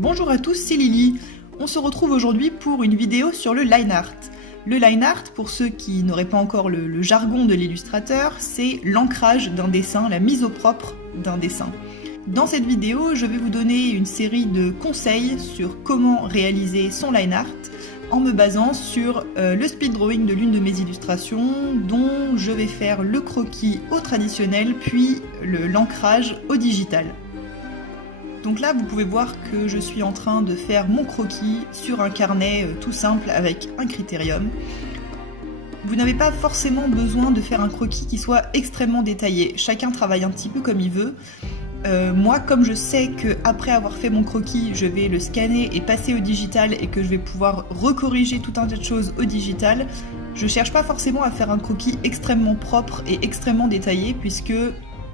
Bonjour à tous, c'est Lily. On se retrouve aujourd'hui pour une vidéo sur le line art. Le line art, pour ceux qui n'auraient pas encore le jargon de l'illustrateur, c'est l'ancrage d'un dessin, la mise au propre d'un dessin. Dans cette vidéo, je vais vous donner une série de conseils sur comment réaliser son line art en me basant sur le speed drawing de l'une de mes illustrations dont je vais faire le croquis au traditionnel puis l'ancrage au digital. Donc là, vous pouvez voir que je suis en train de faire mon croquis sur un carnet tout simple avec un critérium. Vous n'avez pas forcément besoin de faire un croquis qui soit extrêmement détaillé. Chacun travaille un petit peu comme il veut. Moi, comme je sais qu'après avoir fait mon croquis, je vais le scanner et passer au digital et que je vais pouvoir recorriger tout un tas de choses au digital, je cherche pas forcément à faire un croquis extrêmement propre et extrêmement détaillé puisque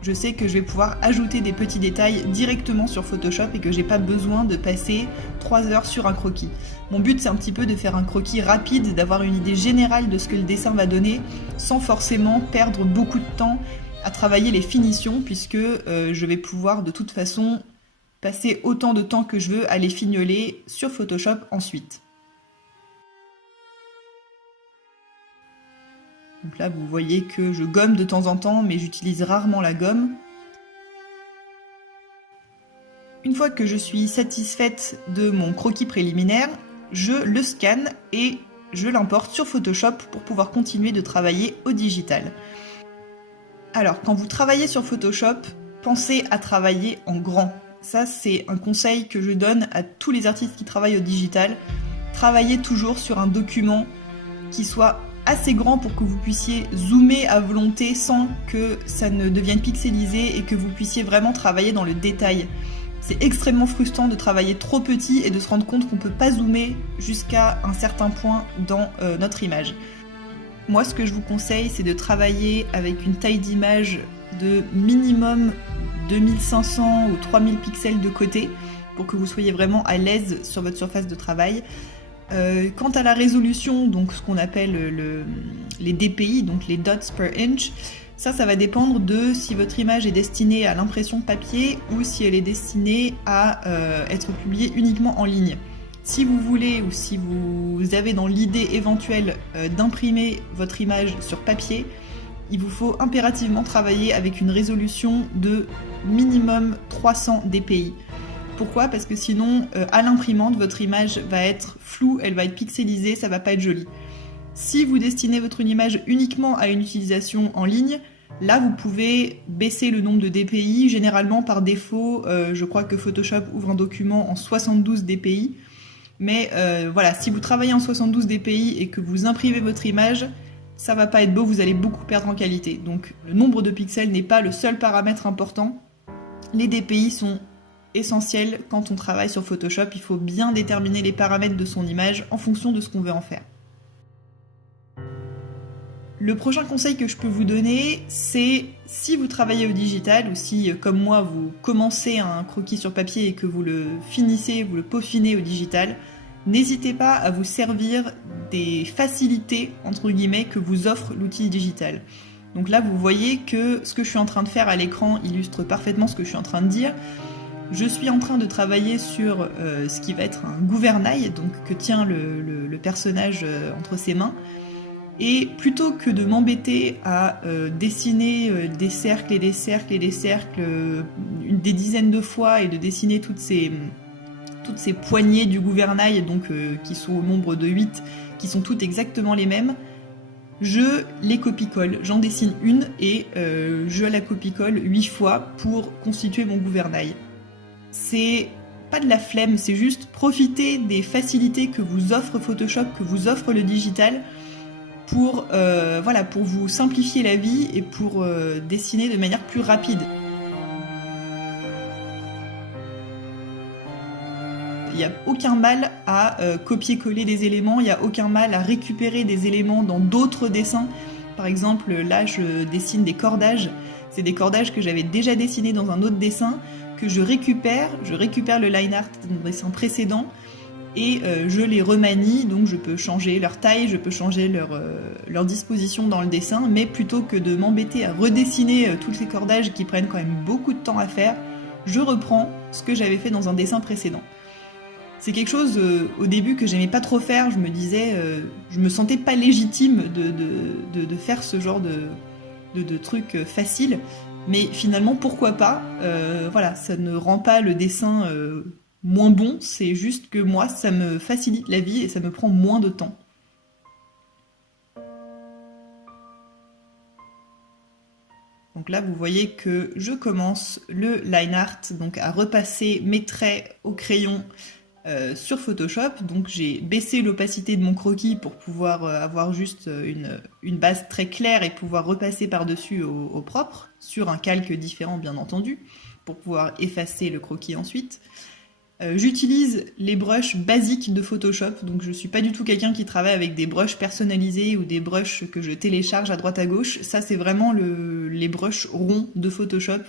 je sais que je vais pouvoir ajouter des petits détails directement sur Photoshop et que j'ai pas besoin de passer 3 heures sur un croquis. Mon but, c'est un petit peu de faire un croquis rapide, d'avoir une idée générale de ce que le dessin va donner sans forcément perdre beaucoup de temps à travailler les finitions puisque je vais pouvoir de toute façon passer autant de temps que je veux à les fignoler sur Photoshop ensuite. Donc là, vous voyez que je gomme de temps en temps, mais j'utilise rarement la gomme. Une fois que je suis satisfaite de mon croquis préliminaire, je le scanne et je l'importe sur Photoshop pour pouvoir continuer de travailler au digital. Alors, quand vous travaillez sur Photoshop, pensez à travailler en grand. Ça, c'est un conseil que je donne à tous les artistes qui travaillent au digital. Travaillez toujours sur un document qui soit assez grand pour que vous puissiez zoomer à volonté sans que ça ne devienne pixelisé et que vous puissiez vraiment travailler dans le détail. C'est extrêmement frustrant de travailler trop petit et de se rendre compte qu'on ne peut pas zoomer jusqu'à un certain point dans notre image. Moi, ce que je vous conseille, c'est de travailler avec une taille d'image de minimum 2500 ou 3000 pixels de côté pour que vous soyez vraiment à l'aise sur votre surface de travail. Quant à la résolution, donc ce qu'on appelle les DPI, donc les dots per inch, ça va dépendre de si votre image est destinée à l'impression papier ou si elle est destinée à être publiée uniquement en ligne. Si vous voulez ou si vous avez dans l'idée éventuelle d'imprimer votre image sur papier, il vous faut impérativement travailler avec une résolution de minimum 300 DPI. Pourquoi ? Parce que sinon, à l'imprimante, votre image va être floue, elle va être pixelisée, ça va pas être joli. Si vous destinez votre image uniquement à une utilisation en ligne, là vous pouvez baisser le nombre de DPI. Généralement, par défaut, je crois que Photoshop ouvre un document en 72 DPI. Mais voilà, si vous travaillez en 72 DPI et que vous imprimez votre image, ça va pas être beau, vous allez beaucoup perdre en qualité. Donc le nombre de pixels n'est pas le seul paramètre important. Les DPI sont essentiel quand on travaille sur Photoshop, il faut bien déterminer les paramètres de son image en fonction de ce qu'on veut en faire. Le prochain conseil que je peux vous donner, c'est si vous travaillez au digital ou si, comme moi, vous commencez un croquis sur papier et que vous le finissez, vous le peaufinez au digital, n'hésitez pas à vous servir des facilités, entre guillemets, que vous offre l'outil digital. Donc là, vous voyez que ce que je suis en train de faire à l'écran illustre parfaitement ce que je suis en train de dire. Je suis en train de travailler sur ce qui va être un gouvernail, donc que tient le personnage entre ses mains. Et plutôt que de m'embêter à dessiner des cercles et des cercles et des cercles des dizaines de fois et de dessiner toutes ces poignées du gouvernail, donc qui sont au nombre de 8, qui sont toutes exactement les mêmes, je les copie-colle. J'en dessine une et je la copie-colle 8 fois pour constituer mon gouvernail. C'est pas de la flemme, c'est juste profiter des facilités que vous offre Photoshop, que vous offre le digital pour vous simplifier la vie et pour dessiner de manière plus rapide. Il n'y a aucun mal à copier-coller des éléments, il n'y a aucun mal à récupérer des éléments dans d'autres dessins. Par exemple, là je dessine des cordages, c'est des cordages que j'avais déjà dessinés dans un autre dessin, que je récupère le line art d'un dessin précédent et je les remanie, donc je peux changer leur taille, je peux changer leur disposition dans le dessin, mais plutôt que de m'embêter à redessiner tous ces cordages qui prennent quand même beaucoup de temps à faire, je reprends ce que j'avais fait dans un dessin précédent. C'est quelque chose au début que j'aimais pas trop faire. Je me disais, je me sentais pas légitime de faire ce genre de trucs faciles. Mais finalement, pourquoi pas. Voilà, ça ne rend pas le dessin moins bon. C'est juste que moi, ça me facilite la vie et ça me prend moins de temps. Donc là, vous voyez que je commence le line art, donc à repasser mes traits au crayon sur Photoshop. Donc j'ai baissé l'opacité de mon croquis pour pouvoir avoir juste une base très claire et pouvoir repasser par-dessus au propre, sur un calque différent bien entendu, pour pouvoir effacer le croquis ensuite. J'utilise les brushes basiques de Photoshop, donc je suis pas du tout quelqu'un qui travaille avec des brushes personnalisés ou des brushes que je télécharge à droite à gauche. Ça, c'est vraiment les brushes ronds de Photoshop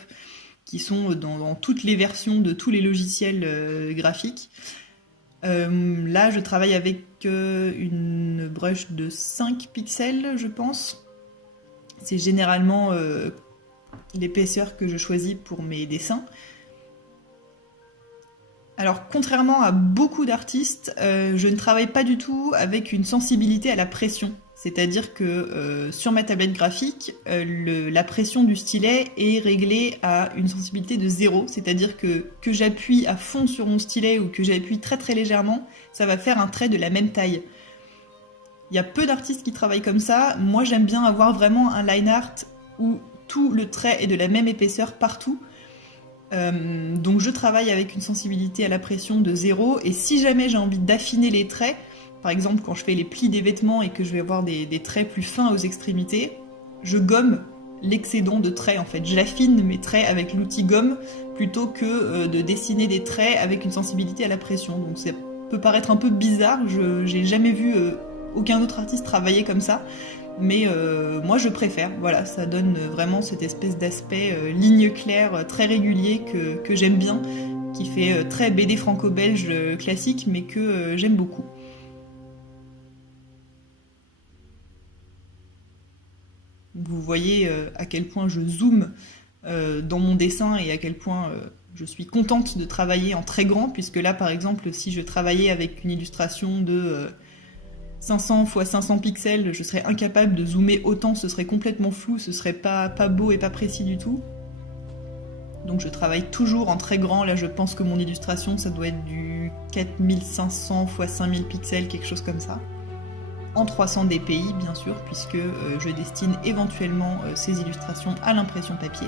qui sont dans toutes les versions de tous les logiciels graphiques. Là, je travaille avec une brush de 5 pixels, je pense. C'est généralement l'épaisseur que je choisis pour mes dessins. Alors, contrairement à beaucoup d'artistes, je ne travaille pas du tout avec une sensibilité à la pression. C'est-à-dire que sur ma tablette graphique, la pression du stylet est réglée à une sensibilité de 0. C'est-à-dire que j'appuie à fond sur mon stylet ou que j'appuie très très légèrement, ça va faire un trait de la même taille. Il y a peu d'artistes qui travaillent comme ça. Moi, j'aime bien avoir vraiment un line art où tout le trait est de la même épaisseur partout. Donc je travaille avec une sensibilité à la pression de 0, et si jamais j'ai envie d'affiner les traits, par exemple quand je fais les plis des vêtements et que je vais avoir des traits plus fins aux extrémités, je gomme l'excédent de traits en fait. J'affine mes traits avec l'outil gomme plutôt que de dessiner des traits avec une sensibilité à la pression. Donc ça peut paraître un peu bizarre, j'ai jamais vu aucun autre artiste travailler comme ça. Mais moi je préfère, voilà, ça donne vraiment cette espèce d'aspect ligne claire très régulier que j'aime bien, qui fait très BD franco-belge classique, mais que j'aime beaucoup. Vous voyez à quel point je zoome dans mon dessin et à quel point je suis contente de travailler en très grand, puisque là par exemple si je travaillais avec une illustration de 500 x 500 pixels, je serais incapable de zoomer autant, ce serait complètement flou, ce serait pas beau et pas précis du tout. Donc je travaille toujours en très grand. Là je pense que mon illustration ça doit être du 4500 x 5000 pixels, quelque chose comme ça. En 300 dpi bien sûr, puisque je destine éventuellement ces illustrations à l'impression papier.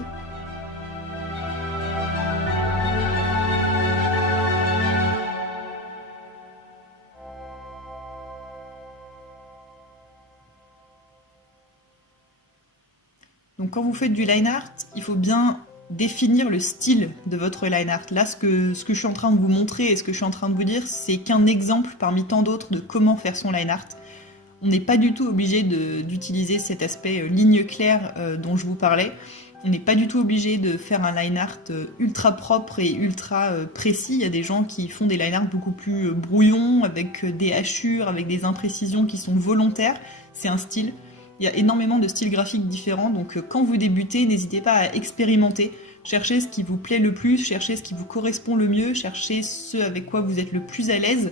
Donc quand vous faites du line art, il faut bien définir le style de votre line art. Là, ce que je suis en train de vous montrer et ce que je suis en train de vous dire, c'est qu'un exemple parmi tant d'autres de comment faire son line art. On n'est pas du tout obligé d'utiliser cet aspect ligne claire dont je vous parlais. On n'est pas du tout obligé de faire un line art ultra propre et ultra précis. Il y a des gens qui font des line art beaucoup plus brouillons, avec des hachures, avec des imprécisions qui sont volontaires. C'est un style. Il y a énormément de styles graphiques différents, donc quand vous débutez, n'hésitez pas à expérimenter. Cherchez ce qui vous plaît le plus, cherchez ce qui vous correspond le mieux, cherchez ce avec quoi vous êtes le plus à l'aise.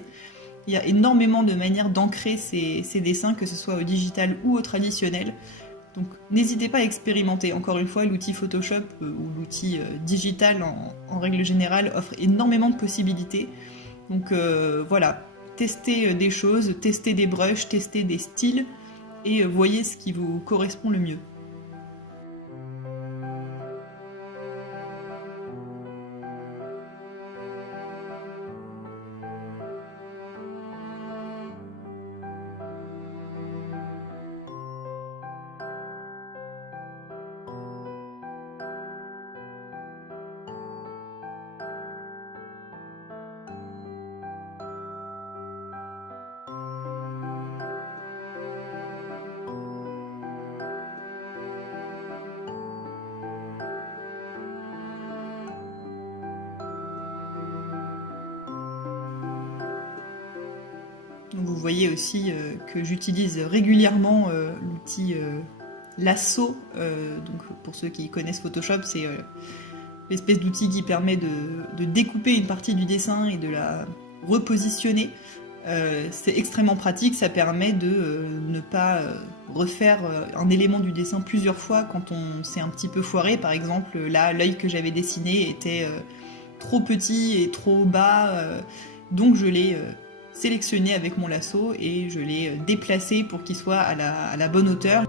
Il y a énormément de manières d'ancrer ces dessins, que ce soit au digital ou au traditionnel. Donc n'hésitez pas à expérimenter. Encore une fois, l'outil Photoshop ou l'outil digital en règle générale offre énormément de possibilités. Donc voilà, testez des choses, testez des brushes, testez des styles, et voyez ce qui vous correspond le mieux. Donc vous voyez aussi que j'utilise régulièrement l'outil lasso. Donc pour ceux qui connaissent Photoshop, c'est l'espèce d'outil qui permet de découper une partie du dessin et de repositionner. C'est extrêmement pratique, ça permet de ne pas refaire un élément du dessin plusieurs fois quand on s'est un petit peu foiré. Par exemple, là, l'œil que j'avais dessiné était trop petit et trop bas, donc je l'ai sélectionné avec mon lasso et je l'ai déplacé pour qu'il soit à la bonne hauteur.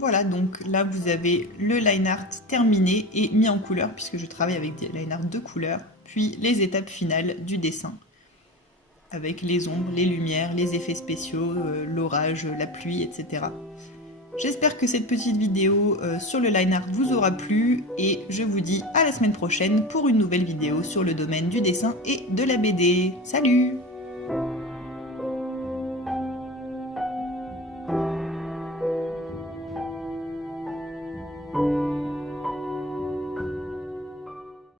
Voilà, donc là vous avez le line art terminé et mis en couleur puisque je travaille avec des line art de couleur, puis les étapes finales du dessin avec les ombres, les lumières, les effets spéciaux, l'orage, la pluie, etc. J'espère que cette petite vidéo sur le line art vous aura plu et je vous dis à la semaine prochaine pour une nouvelle vidéo sur le domaine du dessin et de la BD. Salut!